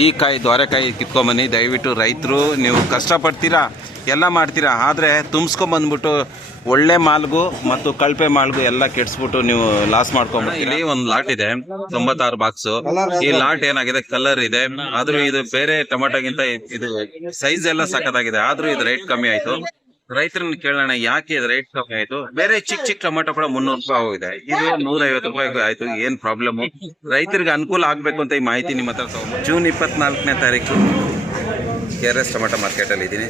ಈ ಕಾಯಿ ದೋರೆಕಾಯಿ ಕಿತ್ಕೊಂಬನ್ನಿ. ದಯವಿಟ್ಟು ರೈತರು ನೀವು ಕಷ್ಟಪಡ್ತೀರಾ ಎಲ್ಲ ಮಾಡ್ತೀರಾ, ಆದರೆ ತುಂಬಿಸ್ಕೊಂಬಂದ್ಬಿಟ್ಟು ಒಳ್ಳೆ ಮಾಲ್ಗು ಮತ್ತು ಕಳಪೆ ಮಾಲ್ಗು ಎಲ್ಲ ಕೆಡ್ಸ್ಬಿಟ್ಟು ನೀವು ಲಾಸ್ ಮಾಡ್ಕೊಂಡ್ಬಿಟ್ಟು. ಇಲ್ಲಿ ಒಂದು ಲಾಟ್ ಇದೆ 96 ಬಾಕ್ಸ್. ಈ ಲಾಟ್ ಏನಾಗಿದೆ, ಕಲರ್ ಇದೆ, ಆದ್ರೂ ಇದು ಬೇರೆ ಟೊಮೆಟೊಗಿಂತ ಇದು ಸೈಜ್ ಎಲ್ಲ ಸಖತ್ತಾಗಿದೆ, ಆದ್ರೂ ಇದು ರೇಟ್ ಕಮ್ಮಿ ಆಯ್ತು. ರೈತರನ್ನ ಕೇಳೋಣ ಯಾಕೆ ಇದು ರೇಟ್ ಕಮ್ಮಿ ಆಯ್ತು. ಬೇರೆ ಚಿಕ್ಕ ಚಿಕ್ಕ ಟೊಮೆಟೊ ಕೂಡ 300 ರೂಪಾಯಿ ಹೋಗಿದೆ, ಇದು 150 ರೂಪಾಯಿ ಆಯ್ತು. ಏನ್ ಪ್ರಾಬ್ಲಮ್, ರೈತರಿಗೆ ಅನುಕೂಲ ಆಗ್ಬೇಕು ಅಂತ ಈ ಮಾಹಿತಿ ನಿಮ್ಮ ಹತ್ರ ತಗೊಂಡು. ಜೂನ್ 24ನೇ ತಾರೀಕು KRS ಟೊಮೆಟೊ ಮಾರ್ಕೆಟಲ್ಲಿ ಇದ್ದೀನಿ.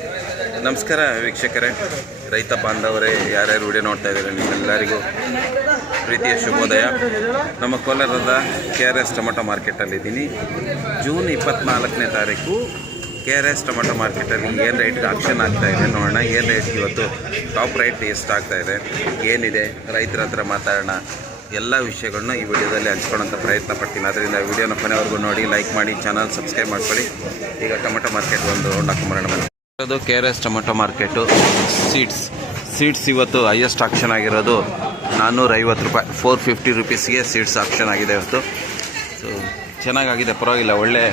ನಮಸ್ಕಾರ ವೀಕ್ಷಕರೇ, ರೈತ ಬಾಂಧವರೇ, ಯಾರ್ಯಾರು ವಿಡಿಯೋ ನೋಡ್ತಾ ಇದ್ದಾರೆ ನಿಮ್ಮೆಲ್ಲರಿಗೂ ಪ್ರೀತಿಯ ಶುಭೋದಯ. ನಮ್ಮ ಕೋಲಾರದ KRS ಟೊಮೆಟೊ ಮಾರ್ಕೆಟಲ್ಲಿದ್ದೀನಿ. ಜೂನ್ 24ನೇ ತಾರೀಕು KRS ಟೊಮೆಟೊ ಮಾರ್ಕೆಟಲ್ಲಿ ಏನು ರೇಟ್ಗೆ ಆಕ್ಷನ್ ಆಗ್ತಾ ಇದೆ ನೋಡೋಣ. ಏನು ರೇಟ್ ಇವತ್ತು ಟಾಪ್ ರೇಟ್ ಎಷ್ಟಾಗ್ತಾ ಇದೆ, ಏನಿದೆ, ರೈತರ ಹತ್ರ ಮಾತಾಡೋಣ. ಎಲ್ಲ ವಿಷಯಗಳನ್ನ ಈ ವಿಡಿಯೋದಲ್ಲಿ ಹಂಚ್ಕೊಳ್ಳೋಂಥ ಪ್ರಯತ್ನ ಪಡ್ತೀನಿ. ಅದರಿಂದ ವಿಡಿಯೋನ ಕೊನೆವರೆಗೂ ನೋಡಿ, ಲೈಕ್ ಮಾಡಿ, ಚಾನಲ್ ಸಬ್ಸ್ಕ್ರೈಬ್ ಮಾಡ್ಕೊಳ್ಳಿ. ಈಗ ಟೊಮೆಟೊ ಮಾರ್ಕೆಟ್ ಒಂದು ರೌಂಡ್ ಹಾಕೊಂಬರೋಣ. ಅದು KRS ಟೊಮೆಟೊ ಮಾರ್ಕೆಟು. ಸೀಡ್ಸ್ ಇವತ್ತು ಹೈಯೆಸ್ಟ್ ಆಕ್ಷನ್ ಆಗಿರೋದು 450 ರೂಪಾಯಿ, 450 ರುಪೀಸ್ಗೆ ಸೀಡ್ಸ್ ಆಕ್ಷನ್ ಆಗಿದೆ ಇವತ್ತು. ಸೊ ಚೆನ್ನಾಗಾಗಿದೆ, ಪರವಾಗಿಲ್ಲ, ಒಳ್ಳೆ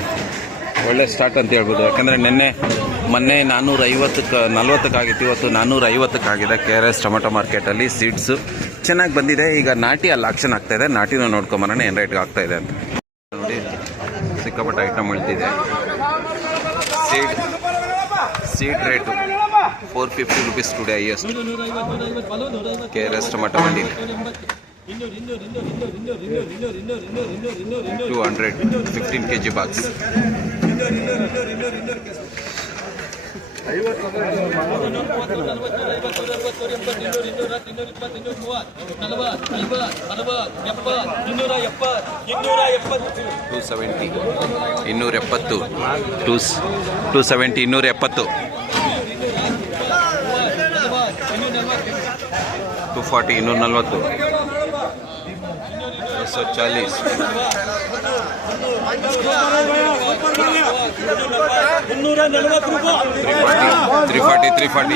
ಸ್ಟಾರ್ಟ್ ಅಂತ ಹೇಳ್ಬೋದು. ಯಾಕಂದರೆ ಮೊನ್ನೆ 440 ಇವತ್ತು 450 KRS ಟೊಮೆಟೊ ಮಾರ್ಕೆಟಲ್ಲಿ ಸೀಡ್ಸು ಚೆನ್ನಾಗಿ ಬಂದಿದೆ. ಈಗ ನಾಟಿ ಅಲ್ಲಿ ಆಕ್ಷನ್ ಆಗ್ತಾ ಇದೆ, ನಾಟಿನ ನೋಡ್ಕೊಂಬರೋಣ ಏನು ರೇಟ್ಗೆ ಆಗ್ತಾ ಇದೆ ಅಂತ. ನೋಡಿ, ಸಿಕ್ಕಾಪಟ್ಟೆ ಐಟಮ್ ಉಳಿತಿದೆ. Seed rate 450 rupees today highest KRS tomato mandi. 200 15 kg box. $270 270 240 240 140 340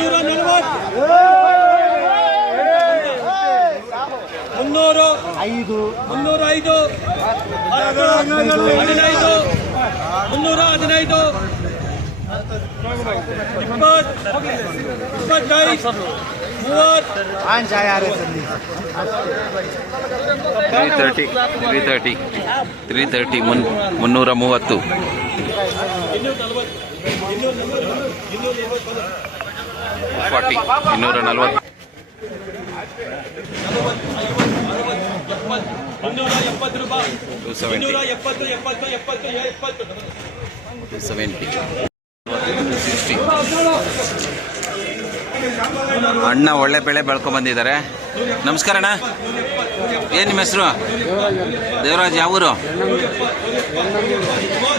ಅಣ್ಣ ಒಳ್ಳೆ ಬೆಳೆ ಬೆಳ್ಕೊಂಬಂದಿದ್ದಾರೆ. ನಮಸ್ಕಾರ ಅಣ್ಣ, ಏನು ನಿಮ್ಮ ಹೆಸರು? ದೇವರಾಜ್. ಯಾವೂರು?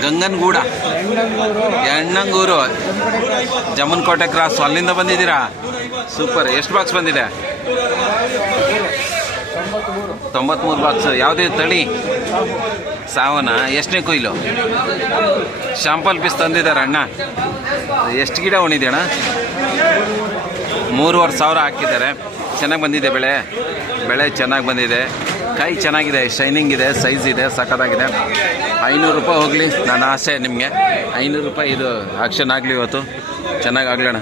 ಗಂಗನಗೂಡ, ಎಣ್ಣಂಗೂರು, ಜಮ್ಮನಕೋಟೆ ಕ್ರಾಸ್, ಅಲ್ಲಿಂದ ಬಂದಿದ್ದೀರಾ? ಸೂಪರ್. ಎಷ್ಟು ಬಾಕ್ಸ್ ಬಂದಿದೆ? 93 ಬಾಕ್ಸ್. ಯಾವುದೇ ತಳಿ? ಸಾವನ. ಎಷ್ಟನೇ ಕೊಯ್ಲು? ಶಾಂಪಲ್ ಪೀಸ್ ತಂದಿದ್ದಾರೆ ಅಣ್ಣ. ಎಷ್ಟು ಗಿಡ ಉಣಿದೆ ಅಣ್ಣ? 3,500 ಹಾಕಿದ್ದಾರೆ. ಚೆನ್ನಾಗಿ ಬಂದಿದೆ ಬೆಳೆ ಚೆನ್ನಾಗಿ ಬಂದಿದೆ. ಕಾಯಿ ಚೆನ್ನಾಗಿದೆ, ಶೈನಿಂಗ್ ಇದೆ, ಸೈಜ್ ಇದೆ, ಸಖತ್ತಾಗಿದೆ. 500 ರೂಪಾಯಿ ಹೋಗಲಿ, ನನ್ನ ಆಸೆ ನಿಮಗೆ 500 ರೂಪಾಯಿ ಇದು ಆಕ್ಷನ್ ಆಗಲಿ ಇವತ್ತು, ಚೆನ್ನಾಗಿ ಆಗ್ಲಣ್ಣ.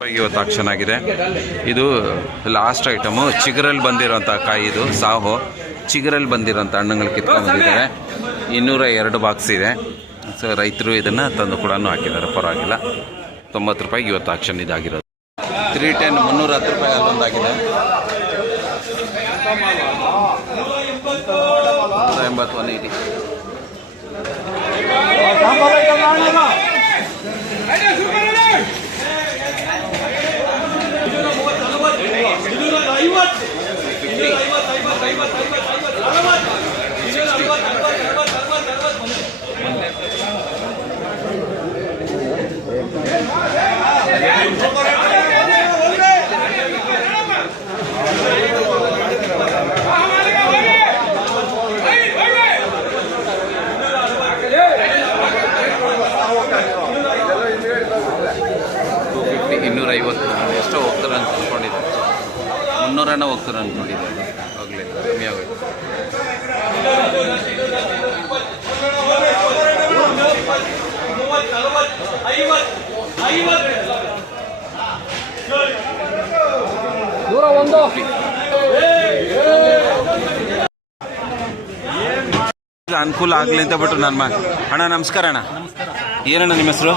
ಇವತ್ತು ಆಕ್ಷನ್ ಆಗಿದೆ. ಇದು ಲಾಸ್ಟ್ ಐಟಮು. ಚಿಗುರಲ್ಲಿ ಬಂದಿರೋಂಥ ಕಾಯಿ ಇದು, ಸಾಹೋ ಚಿಗುರಲ್ಲಿ ಬಂದಿರೋಂಥ ಹಣ್ಣುಗಳು ಕಿತ್ಕೊಂಡು ಬಂದಿದ್ದಾರೆ. 202 ಬಾಕ್ಸ್ ಇದೆ. ಸೊ ರೈತರು ಇದನ್ನು ತಂದು ಕೂಡ ಹಾಕಿದ್ದಾರೆ, ಪರವಾಗಿಲ್ಲ. 90 ರೂಪಾಯಿಗೆ ಇವತ್ತು ಆಕ್ಷನ್ ಇದಾಗಿರೋದು. 310 310 ರೂಪಾಯಿ ಅಲ್ಲೊಂದಾಗಿದೆ. 180 150 ಅದಕ್ಕೋಸ್ಕರ ಅಂದ್ಕೊಂಡಿದ್ದೆ ಆಗಲೇ ಕಮ್ಮಿ ಆಗೋಯ್ತು. ಅನುಕೂಲ ಆಗಲಿ ಅಂತ ಬಿಟ್ಟು ನನ್ನ ಅಣ್ಣ ನಮಸ್ಕಾರ ಅಣ್ಣ. ಏನಣ್ಣ ನಿಮ್ಮ ಹೆಸರು?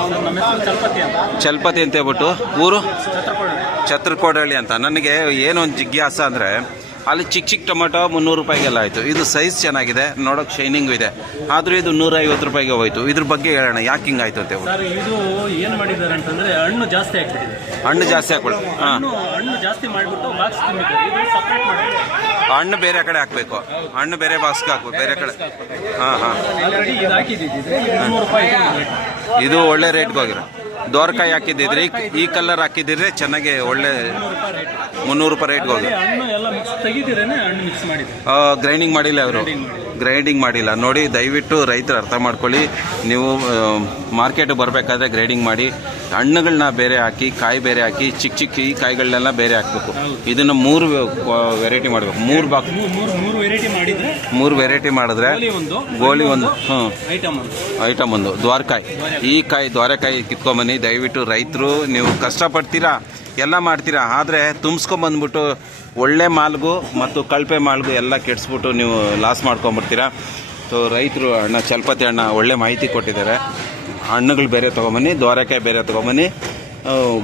ಚಲ್ಪತಿ ಅಂತ ಹೇಳ್ಬಿಟ್ಟು ಊರು ಛತ್ರಕೋಡಹಳ್ಳಿ ಅಂತ. ನನಗೆ ಏನೊಂದು ಜಿಜ್ಞಾಸ ಅಂದರೆ ಅಲ್ಲಿ ಚಿಕ್ಕ ಚಿಕ್ಕ ಟೊಮೆಟೊ 300 ರೂಪಾಯಿಗೆಲ್ಲ ಆಯಿತು. ಇದು ಸೈಜ್ ಚೆನ್ನಾಗಿದೆ, ನೋಡೋಕೆ ಶೈನಿಂಗು ಇದೆ, ಆದರೂ ಇದು 150 ರೂಪಾಯಿಗೆ ಹೋಯ್ತು. ಇದ್ರ ಬಗ್ಗೆ ಹೇಳೋಣ, ಯಾಕೆ ಹಿಂಗಾಯ್ತು ಅಂತ ಹೇಳಿ. ಸರ್ ಇದು ಏನು ಮಾಡಿದ್ದಾರೆ ಅಂತಂದ್ರೆ ಹಣ್ಣು ಜಾಸ್ತಿ ಹಾಕ್ಬಿಟ್ಟಿದೆ. ಹಣ್ಣು ಜಾಸ್ತಿ ಹಾಕೊಳ್ಳಿ. ಹಾಂ, ಹಣ್ಣು ಜಾಸ್ತಿ ಮಾಡಿಬಿಟ್ಟು ಬಾಕ್ಸ್ ತುಂಬಿದ್ದಾರೆ. ಇದು ಸಪ್ರೇಟ್ ಮಾಡಿ ಹಣ್ಣು ಬೇರೆ ಕಡೆ ಹಾಕಬೇಕು, ಹಣ್ಣು ಬೇರೆ ಬಾಕ್ಸ್ಗೆ ಹಾಕ್ಬೇಕು, ಬೇರೆ ಕಡೆ. ಹಾಂ ಹಾಂ, ಆಲ್ರೆಡಿ ಇದು ಹಾಕಿದ್ದಿದ್ರೆ 300 ರೂಪಾಯಿ ಇದು ಒಳ್ಳೆ ರೇಟ್ಗೆ ಹೋಗಿರೋ. ದೋರಕಾಯಿ ಹಾಕಿದ್ದಿದ್ರೆ ಈ ಕಲರ್ ಹಾಕಿದ್ದಿದ್ರೆ ಚೆನ್ನಾಗಿ ಒಳ್ಳೆ 300 ರೂಪಾಯಿ ರೇಟ್ಗೆ ಹೋಗಿ. ಹಣ್ಣು ಎಲ್ಲ ಮಿಕ್ಸ್ ತೆಗಿದಿರೇನೆ ಹಣ್ಣು ಮಿಕ್ಸ್ ಮಾಡಿದ್ದಾರೆ. ಗ್ರೈಂಡಿಂಗ್ ಮಾಡಿಲ್ಲ ಅವರು, ಗ್ರೈಂಡಿಂಗ್ ಮಾಡಿಲ್ಲ. ನೋಡಿ, ದಯವಿಟ್ಟು ರೈತರು ಅರ್ಥ ಮಾಡ್ಕೊಳ್ಳಿ. ನೀವು ಮಾರ್ಕೆಟ್ಗೆ ಬರಬೇಕಾದ್ರೆ ಗ್ರೈಂಡಿಂಗ್ ಮಾಡಿ ಹಣ್ಣುಗಳನ್ನ ಬೇರೆ ಹಾಕಿ, ಕಾಯಿ ಬೇರೆ ಹಾಕಿ, ಚಿಕ್ಕ ಚಿಕ್ಕ ಈ ಕಾಯಿಗಳನ್ನೆಲ್ಲ ಬೇರೆ ಹಾಕಬೇಕು. ಇದನ್ನು 3 ವೆರೈಟಿ ಮಾಡಬೇಕು. 3 ಬಾಕ್ಸ್ 3 ವೆರೈಟಿ ಮಾಡಿದ್ರೆ 3 ವೆರೈಟಿ ಮಾಡಿದ್ರೆ ಗೋಲಿ ಒಂದು ಐಟಮ್ ಒಂದು ದ್ವಾರಕಾಯಿ. ಈ ಕಾಯಿ ದ್ವಾರಕಾಯಿ ಕಿತ್ಕೊಂಬನ್ನಿ. ದಯವಿಟ್ಟು ರೈತರು, ನೀವು ಕಷ್ಟಪಡ್ತೀರಾ, ಎಲ್ಲ ಮಾಡ್ತೀರಾ, ಆದರೆ ತುಂಬಿಸ್ಕೊಂಬಂದ್ಬಿಟ್ಟು ಒಳ್ಳೆ ಮಾಲ್ಗೂ ಮತ್ತು ಕಳಪೆ ಮಾಲ್ಗೂ ಎಲ್ಲ ಕೆಡಿಸ್ಬಿಟ್ಟು ನೀವು ಲಾಸ್ ಮಾಡ್ಕೊಂಬಿಡ್ತೀರಾ. ಸೊ ರೈತರು ಅಣ್ಣ ಚಲ್ಪತಿ ಅಣ್ಣ ಒಳ್ಳೆ ಮಾಹಿತಿ ಕೊಟ್ಟಿದ್ದಾರೆ. ಹಣ್ಣುಗಳು ಬೇರೆ ತೊಗೊಂಬನ್ನಿ, ದ್ವಾರಕಾಯಿ ಬೇರೆ ತೊಗೊಂಬನ್ನಿ,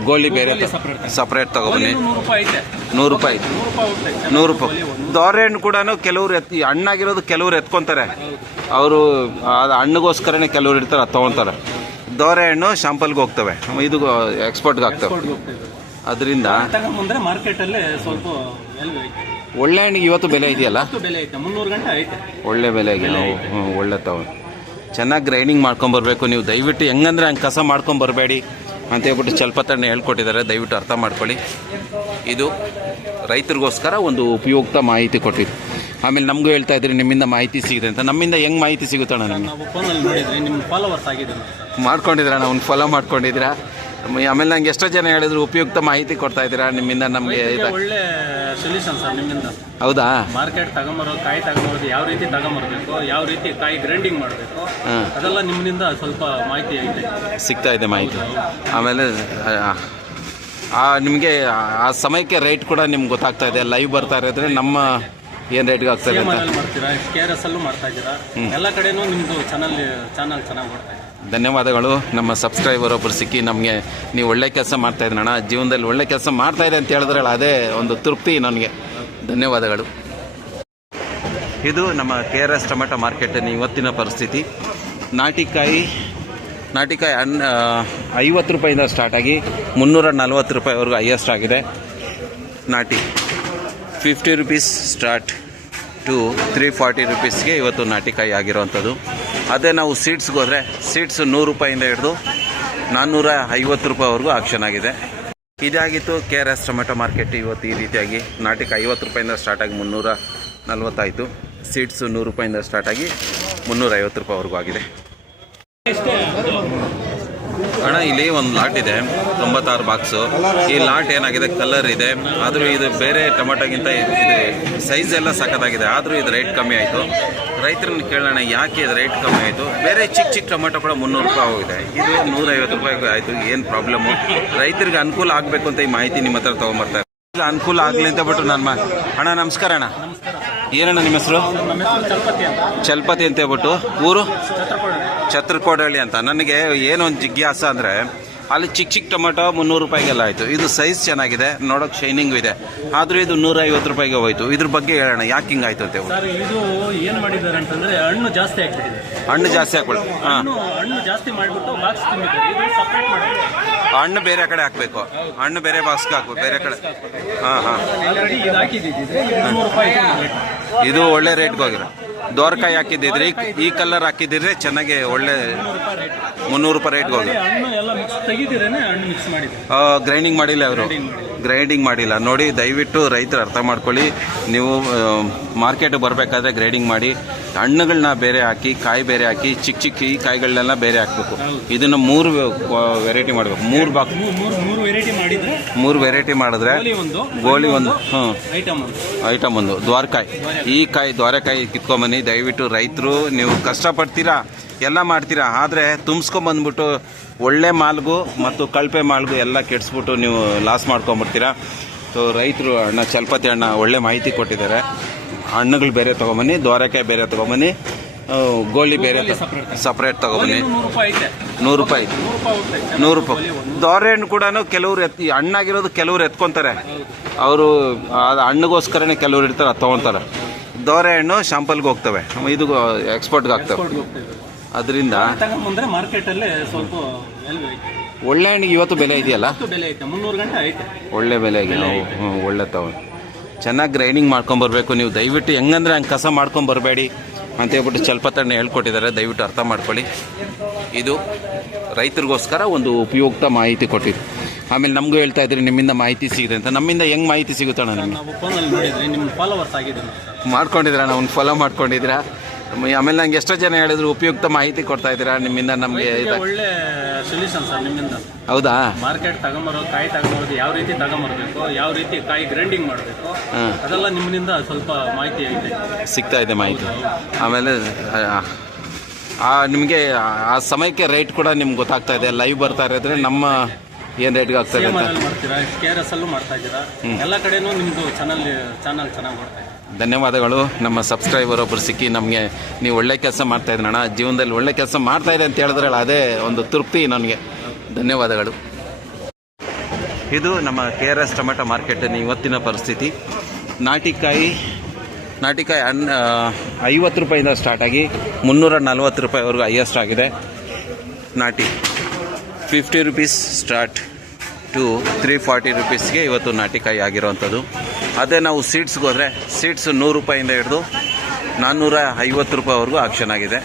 ಗೋಲಿ ಬೇರೆ ಸಪ್ರೇಟ್ ತೊಗೊಂಬನ್ನಿ. 100 ರೂಪಾಯಿ 100 ರೂಪಾಯಿ. ದೋರೆ ಹಣ್ಣು ಕೂಡ ಕೆಲವ್ರು ಹಣ್ಣಾಗಿರೋದು ಕೆಲವ್ರು ಎತ್ಕೊತಾರೆ. ಅವರು ಅದು ಹಣ್ಣಿಗೋಸ್ಕರನೇ ಕೆಲವ್ರು ಇರ್ತಾರೆ, ಅದು ತೊಗೊತಾರೆ. ದೋರೆ ಹಣ್ಣು ಶಾಂಪಲ್ಗೆ ಹೋಗ್ತವೆ, ಇದು ಎಕ್ಸ್ಪೋರ್ಟ್ಗೆ ಆಗ್ತವೆ. ಅದರಿಂದ ಮಾರ್ಕೆಟಲ್ಲೇ ಸ್ವಲ್ಪ ಒಳ್ಳೆ ಹಣ್ಣಿಗೆ ಇವತ್ತು ಬೆಲೆ ಇದೆಯಲ್ಲ, 300 ಗಂಟೆ ಐತೆ, ಒಳ್ಳೆ ಬೆಲೆಗೆ ನಾವು ಒಳ್ಳೆ ತಗೊಂಡು ಚೆನ್ನಾಗಿ ಗ್ರೈಂಡಿಂಗ್ ಮಾಡ್ಕೊಂಬರ್ಬೇಕು. ನೀವು ದಯವಿಟ್ಟು ಹೆಂಗಂದ್ರೆ ಹಂಗೆ ಕಸ ಮಾಡ್ಕೊಂಬರ್ಬೇಡಿ ಅಂತ ಹೇಳ್ಬಿಟ್ಟು ಚಲ್ಪತಣ್ಣ ಹೇಳ್ಕೊಟ್ಟಿದ್ದಾರೆ. ದಯವಿಟ್ಟು ಅರ್ಥ ಮಾಡ್ಕೊಳ್ಳಿ. ಇದು ರೈತರಿಗೋಸ್ಕರ ಒಂದು ಉಪಯುಕ್ತ ಮಾಹಿತಿ ಕೊಟ್ಟಿದ್ದು. ಆಮೇಲೆ ನಮಗೂ ಹೇಳ್ತಾ ಇದ್ರಿ ನಿಮ್ಮಿಂದ ಮಾಹಿತಿ ಸಿಗಿದೆ ಅಂತ. ನಮ್ಮಿಂದ ಹೆಂಗೆ ಮಾಹಿತಿ ಸಿಗುತ್ತಣ್ಣ? ನಿಮಗೆ ಮಾಡ್ಕೊಂಡಿದ್ದೀರಾ, ಅವ್ನು ಫಾಲೋ ಮಾಡ್ಕೊಂಡಿದ್ದೀರಾ. ಆಮೇಲೆ ನಂಗೆ ಎಷ್ಟೋ ಜನ ಹೇಳಿದ್ರು ಉಪಯುಕ್ತ ಮಾಹಿತಿ ಕೊಡ್ತಾ ಇದ್ದೀರಾ ನಿಮ್ಮಿಂದ. ನಮಗೆ ಒಳ್ಳೆ ಸೊಲ್ಯೂಷನ್ ಸರ್ ನಿಮ್ಮಿಂದ. ಹೌದಾ? ಮಾರ್ಕೆಟ್ ತಗೊಂಬರೋದು, ಕಾಯಿ ತಗೊಂಬರೋದು, ಯಾವ ರೀತಿ ತಗೊಂಬರ್ಬೇಕು, ಯಾವ ರೀತಿ ಕಾಯಿ ಗ್ರೈಂಡಿಂಗ್ ಮಾಡಬೇಕು, ಅದೆಲ್ಲ ನಿಮ್ಮಿಂದ ಸ್ವಲ್ಪ ಮಾಹಿತಿ ಸಿಗ್ತಾ ಇದೆ ಮಾಹಿತಿ. ಆಮೇಲೆ ನಿಮಗೆ ಆ ಸಮಯಕ್ಕೆ ರೇಟ್ ಕೂಡ ನಿಮ್ಗೆ ಗೊತ್ತಾಗ್ತಾ ಇದೆ. ಲೈವ್ ಬರ್ತಾ ಇರೋದ್ರೆ ನಮ್ಮ ಏನು ರೇಟ್ಗೆ ಆಗ್ತದೆ ಅಂತ ಮಾಡ್ತೀರಾ, KRS ಅಲ್ಲೂ ಮಾಡ್ತಾ ಇದ್ದೀರಾ, ಎಲ್ಲ ಕಡೆನೂ ನಿಮ್ಮದು ಚಾನಲ್ ಚೆನ್ನಾಗಿ ಮಾಡ್ತಾ ಇದೆ. ಧನ್ಯವಾದಗಳು. ನಮ್ಮ ಸಬ್ಸ್ಕ್ರೈಬರ್ ಒಬ್ಬರು ಸಿಕ್ಕಿ ನಮಗೆ ನೀವು ಒಳ್ಳೆ ಕೆಲಸ ಮಾಡ್ತಾಯಿದ್ರಿ ಅಣ್ಣ, ಜೀವನದಲ್ಲಿ ಒಳ್ಳೆ ಕೆಲಸ ಮಾಡ್ತಾಯಿದೆ ಅಂತ ಹೇಳಿದ್ರಲ್ಲ, ಅದೇ ಒಂದು ತೃಪ್ತಿ ನನಗೆ. ಧನ್ಯವಾದಗಳು. ಇದು ನಮ್ಮ KRS ಟೊಮೆಟೊ ಮಾರ್ಕೆಟಿನ ಇವತ್ತಿನ ಪರಿಸ್ಥಿತಿ. ನಾಟಿಕಾಯಿ 50 ರೂಪಾಯಿಂದ ಸ್ಟಾರ್ಟ್ ಆಗಿ 340 ರೂಪಾಯಿವರೆಗೂ ಹೈಯೆಸ್ಟ್ ಆಗಿದೆ. ನಾಟಿ 50 ರೂಪೀಸ್ ಸ್ಟಾರ್ಟ್ ಟು 340 ರೂಪೀಸ್ಗೆ ಇವತ್ತು ನಾಟಿಕಾಯಿ ಆಗಿರೋವಂಥದ್ದು. ಅದೇ ನಾವು ಸೀಡ್ಸ್ಗೆ ಹೋದರೆ ಸೀಡ್ಸ್ 100 ರೂಪಾಯಿಂದ ಹಿಡಿದು 450 ರೂಪಾಯಿವರೆಗೂ ಆಕ್ಷನ್ ಆಗಿದೆ. ಇದಾಗಿತ್ತು KRS ಟೊಮೆಟೊ ಮಾರ್ಕೆಟ್ ಇವತ್ತು. ಈ ರೀತಿಯಾಗಿ ನಾಟಿಕಾಯಿ 50 ರೂಪಾಯಿಂದ ಸ್ಟಾರ್ಟ್ ಆಗಿ 340 ಆಯಿತು. ಸೀಡ್ಸು 100 ರೂಪಾಯಿಂದ ಸ್ಟಾರ್ಟ್ ಆಗಿ 350 ರೂಪಾಯಿವರೆಗೂ ಆಗಿದೆ. ಅಣ್ಣ ಇಲ್ಲಿ ಒಂದು ಲಾಟ್ ಇದೆ, 96 ಬಾಕ್ಸು. ಈ ಲಾಟ್ ಏನಾಗಿದೆ, ಕಲರ್ ಇದೆ, ಆದರೂ ಇದು ಬೇರೆ ಟೊಮೆಟೊಗಿಂತ ಇದು ಸೈಜ್ ಎಲ್ಲ ಸಖತ್ತಾಗಿದೆ, ಆದರೂ ಇದು ರೇಟ್ ಕಮ್ಮಿ ಆಯಿತು. ರೈತರನ್ನ ಕೇಳೋಣ ಯಾಕೆ ಇದು ರೇಟ್ ಕಮ್ಮಿ ಆಯಿತು. ಬೇರೆ ಚಿಕ್ಕ ಚಿಕ್ಕ ಟೊಮೆಟೊ ಕೂಡ 300 ರೂಪಾಯಿ ಹೋಗಿದೆ, ಇದು 150 ರೂಪಾಯಿಗೆ ಆಯಿತು. ಏನು ಪ್ರಾಬ್ಲಮ್ಮು? ರೈತರಿಗೆ ಅನುಕೂಲ ಆಗಬೇಕು ಅಂತ ಈ ಮಾಹಿತಿ ನಿಮ್ಮ ಹತ್ರ ತೊಗೊಂಬರ್ತಾರೆ. ಅನುಕೂಲ ಆಗಲಿ ಅಂತ ಬಿಟ್ಟು ನನ್ನ ಅಣ್ಣ ನಮಸ್ಕಾರ ಅಣ್ಣ. ಏನಣ್ಣ ನಿಮ್ಮ ಹೆಸರು? ಚಲ್ಪತಿ ಅಂತ ಹೇಳ್ಬಿಟ್ಟು ಊರು ಛತ್ರಕೋಡಹಳ್ಳಿ ಅಂತ. ನನಗೆ ಏನೊಂದು ಜಿಜ್ಞಾಸ ಅಂದರೆ ಅಲ್ಲಿ ಚಿಕ್ಕ ಚಿಕ್ಕ ಟೊಮೆಟೊ 300 ರೂಪಾಯಿಗೆಲ್ಲ ಆಯಿತು. ಇದು ಸೈಜ್ ಚೆನ್ನಾಗಿದೆ, ನೋಡೋಕೆ ಶೈನಿಂಗು ಇದೆ, ಆದರೂ ಇದು 150 ರೂಪಾಯಿಗೆ ಹೋಯ್ತು. ಇದ್ರ ಬಗ್ಗೆ ಹೇಳೋಣ, ಯಾಕೆ ಹಿಂಗಾಯ್ತು ಅಂತ ಹೇಳಿ. ಸರ್ ಇದು ಏನು ಮಾಡಿದ್ದಾರೆ ಅಂತಂದ್ರೆ ಹಣ್ಣು ಜಾಸ್ತಿ ಹಾಕ್ಬಿಟ್ಟಿದೆ. ಹಣ್ಣು ಜಾಸ್ತಿ ಹಾಕೊಳ್ಳಿ. ಹಾಂ, ಹಣ್ಣು ಜಾಸ್ತಿ ಮಾಡಿಬಿಟ್ಟು ಬಾಕ್ಸ್ ತುಂಬಿದ್ದಾರೆ. ಇದು ಸಪ್ರೇಟ್ ಮಾಡಿ ಹಣ್ಣು ಬೇರೆ ಕಡೆ ಹಾಕಬೇಕು, ಹಣ್ಣು ಬೇರೆ ಬಾಕ್ಸ್ಗೆ ಹಾಕಬೇಕು, ಬೇರೆ ಕಡೆ. ಹಾಂ ಹಾಂ, ಆಲ್ರೆಡಿ ಇದು ಹಾಕಿದ್ದಿದ್ರೆ 300 ರೂಪಾಯಿ. ಇದು ಒಳ್ಳೆ ರೇಟ್ಗೆ ಹೋಗಿರೋ. ದೋರಕಾಯಿ ಹಾಕಿದ್ದಿದ್ರಿ, ಈ ಕಲರ್ ಹಾಕಿದ್ರೆ ಚೆನ್ನಾಗಿ ಒಳ್ಳೆ 300 ರೂಪಾಯಿ ರೇಟ್ಗೆ ಹೋಗಿ. ಹಣ್ಣು ಎಲ್ಲ ಮಿಕ್ಸ್ ತೆಗಿದಿರೇನೆ ಹಣ್ಣು ಮಿಕ್ಸ್ ಮಾಡಿದೆ. ಗ್ರೈಂಡಿಂಗ್ ಮಾಡಿಲ್ಲ ಅವರು, ಗ್ರೈಂಡಿಂಗ್ ಮಾಡಿಲ್ಲ. ನೋಡಿ, ದಯವಿಟ್ಟು ರೈತರು ಅರ್ಥ ಮಾಡ್ಕೊಳ್ಳಿ. ನೀವು ಮಾರ್ಕೆಟ್ಗೆ ಬರಬೇಕಾದ್ರೆ ಗ್ರೈಂಡಿಂಗ್ ಮಾಡಿ, ಹಣ್ಣುಗಳನ್ನ ಬೇರೆ ಹಾಕಿ, ಕಾಯಿ ಬೇರೆ ಹಾಕಿ, ಚಿಕ್ಕ ಚಿಕ್ಕ ಈ ಕಾಯಿಗಳನ್ನೆಲ್ಲ ಬೇರೆ ಹಾಕಬೇಕು. ಇದನ್ನು 3 ವೆರೈಟಿ ಮಾಡಬೇಕು. 3 ಬಾಕ್ಸ್, 3 ವೆರೈಟಿ ಮಾಡಿದ್ರೆ 3 ವೆರೈಟಿ ಮಾಡಿದ್ರೆ ಗೋಲಿ ಒಂದು ಐಟಮ್ ಒಂದು ದ್ವಾರಕಾಯಿ. ಈ ಕಾಯಿ ದ್ವಾರಕಾಯಿ ಕಿತ್ಕೊಂಬನ್ನಿ. ದಯವಿಟ್ಟು ರೈತರು, ನೀವು ಕಷ್ಟಪಡ್ತೀರಾ, ಎಲ್ಲ ಮಾಡ್ತೀರಾ, ಆದರೆ ತುಂಬಿಸ್ಕೊಂಬಂದ್ಬಿಟ್ಟು ಒಳ್ಳೆ ಮಾಲ್ಗೂ ಮತ್ತು ಕಳಪೆ ಮಾಲ್ಗೂ ಎಲ್ಲ ಕೆಡಿಸ್ಬಿಟ್ಟು ನೀವು ಲಾಸ್ ಮಾಡ್ಕೊಂಬಿಡ್ತೀರಾ. ಸೊ ರೈತರು ಅಣ್ಣ ಚಲಪತಿ ಅಣ್ಣ ಒಳ್ಳೆ ಮಾಹಿತಿ ಕೊಟ್ಟಿದ್ದಾರೆ. ಹಣ್ಣುಗಳು ಬೇರೆ ತೊಗೊಂಬನ್ನಿ, ದ್ವಾರಕಾಯಿ ಬೇರೆ ತೊಗೊಂಬನ್ನಿ, ಗೋಲಿ ಬೇರೆ ಸಪ್ರೇಟ್ ತೊಗೊಂಬನ್ನಿ. 100 ರೂಪಾಯಿ 100 ರೂಪಾಯಿ. ದೋರೆ ಹಣ್ಣು ಕೂಡ ಕೆಲವ್ರು ಹಣ್ಣಾಗಿರೋದು ಕೆಲವ್ರು ಎತ್ಕೊತಾರೆ. ಅವರು ಹಣ್ಣಿಗೋಸ್ಕರನೇ ಕೆಲವ್ರು ಇರ್ತಾರೆ, ಅದು ತೊಗೊತಾರೆ. ದೋರೆ ಹಣ್ಣು ಶಾಂಪಲ್ಗೆ ಹೋಗ್ತವೆ, ಇದು ಎಕ್ಸ್ಪೋರ್ಟ್ಗೆ ಆಗ್ತವೆ. ಅದರಿಂದ ಮಾರ್ಕೆಟಲ್ಲಿ ಸ್ವಲ್ಪ ಒಳ್ಳೆ ಹಣ್ಣಿಗೆ ಇವತ್ತು ಬೆಲೆ ಇದೆಯಲ್ಲ, 300 ಗಂಟೆ ಐತೆ, ಒಳ್ಳೆ ಬೆಲೆಗೆ ನಾವು ಒಳ್ಳೆ ತಗೊಂಡು ಚೆನ್ನಾಗಿ ಗ್ರೈಂಡಿಂಗ್ ಮಾಡ್ಕೊಂಬರ್ಬೇಕು. ನೀವು ದಯವಿಟ್ಟು ಹೆಂಗಂದ್ರೆ ಹಂಗೆ ಕಸ ಮಾಡ್ಕೊಂಬರ್ಬೇಡಿ ಅಂತ ಹೇಳ್ಬಿಟ್ಟು ಚಲಪತಣ್ಣ ಹೇಳ್ಕೊಟ್ಟಿದ್ದಾರೆ. ದಯವಿಟ್ಟು ಅರ್ಥ ಮಾಡ್ಕೊಳ್ಳಿ. ಇದು ರೈತರಿಗೋಸ್ಕರ ಒಂದು ಉಪಯುಕ್ತ ಮಾಹಿತಿ ಕೊಟ್ಟಿದ್ದು. ಆಮೇಲೆ ನಮಗೂ ಹೇಳ್ತಾ ಇದ್ರಿ ನಿಮ್ಮಿಂದ ಮಾಹಿತಿ ಸಿಗಿದೆ ಅಂತ. ನಮ್ಮಿಂದ ಹೆಂಗೆ ಮಾಹಿತಿ ಸಿಗುತ್ತಣ್ಣ? ನಿಮ್ಗೆ ನಾವು ಫೋನಲ್ಲಿ ನೋಡಿದ್ರಿ, ನಿಮ್ಮ ಫಾಲೋವರ್ಸ್ ಆಗಿದ್ದೀವಿ, ಮಾಡ್ಕೊಂಡಿದ್ದೀರಾ? ನಾವು ಫಾಲೋ ಮಾಡ್ಕೊಂಡಿದ್ದೀರಾ? ಆಮೇಲೆ ನಂಗೆ ಎಷ್ಟೋ ಜನ ಹೇಳಿದ್ರು ಉಪಯುಕ್ತ ಮಾಹಿತಿ ಕೊಡ್ತಾ ಇದ್ದೀರಾ ನಿಮ್ಮಿಂದ ನಮಗೆ. ಒಳ್ಳೆ ಸೊಲ್ಯೂಷನ್ ಸರ್ ನಿಮ್ಮಿಂದ. ಹೌದಾ? ಮಾರ್ಕೆಟ್ ಕಾಯಿ ತಗೊಂಬರೋದು ಯಾವ ರೀತಿ ತಗೊಂಬರ್ಬೇಕು, ಯಾವ ರೀತಿ ಕಾಯಿ ಗ್ರೈಂಡಿಂಗ್ ಮಾಡಬೇಕು, ಅದೆಲ್ಲ ನಿಮ್ಮಿಂದ ಸ್ವಲ್ಪ ಮಾಹಿತಿ ಸಿಗ್ತಾ ಇದೆ ಮಾಹಿತಿ. ಆಮೇಲೆ ನಿಮಗೆ ಆ ಸಮಯಕ್ಕೆ ರೇಟ್ ಕೂಡ ನಿಮ್ಗೆ ಗೊತ್ತಾಗ್ತಾ ಇದೆ. ಲೈವ್ ಬರ್ತಾ ಇರೋದ್ರೆ ನಮ್ಮ ಏನು ರೇಟ್ಗೆ ಆಗ್ತದೆ ಅಂತ ಮಾಡ್ತೀರಾ, KRS ಅಲ್ಲೂ ಮಾಡ್ತಾ ಇದ್ದೀರಾ, ಎಲ್ಲ ಕಡೆನೂ ನಿಮ್ಮದು ಚಾನಲ್ ಚೆನ್ನಾಗಿ ಮಾಡ್ತಾ ಇದೆ. ಧನ್ಯವಾದಗಳು. ನಮ್ಮ ಸಬ್ಸ್ಕ್ರೈಬರ್ ಒಬ್ಬರು ಸಿಕ್ಕಿ ನಮಗೆ ನೀವು ಒಳ್ಳೆ ಕೆಲಸ ಮಾಡ್ತಾ ಇದ್ರಣ್ಣ, ಜೀವನದಲ್ಲಿ ಒಳ್ಳೆ ಕೆಲಸ ಮಾಡ್ತಾ ಇದೆ ಅಂತ ಹೇಳಿದ್ರಲ್ಲ, ಅದೇ ಒಂದು ತೃಪ್ತಿ ನನಗೆ. ಧನ್ಯವಾದಗಳು. ಇದು ನಮ್ಮ KRS ಟೊಮೆಟೊ ಮಾರ್ಕೆಟಿನ ಇವತ್ತಿನ ಪರಿಸ್ಥಿತಿ. ನಾಟಿಕಾಯಿ 50 ರೂಪಾಯಿಂದ ಸ್ಟಾರ್ಟ್ ಆಗಿ 340 ರೂಪಾಯಿವರೆಗೂ ಹೈಯೆಸ್ಟ್ ಆಗಿದೆ. ನಾಟಿ 50 ರೂಪೀಸ್ ಸ್ಟಾರ್ಟ್ ಟು 340 ರೂಪೀಸ್ಗೆ ಇವತ್ತು ನಾಟಿಕಾಯಿ ಆಗಿರೋವಂಥದ್ದು. ಅದೇ ನಾವು ಸೀಡ್ಸ್ಗೆ ಹೋದರೆ ಸೀಡ್ಸ್ 100 ರೂಪಾಯಿಂದ ಹಿಡಿದು 450 ರೂಪಾಯಿವರೆಗೂ ಆಕ್ಷನ್ ಆಗಿದೆ.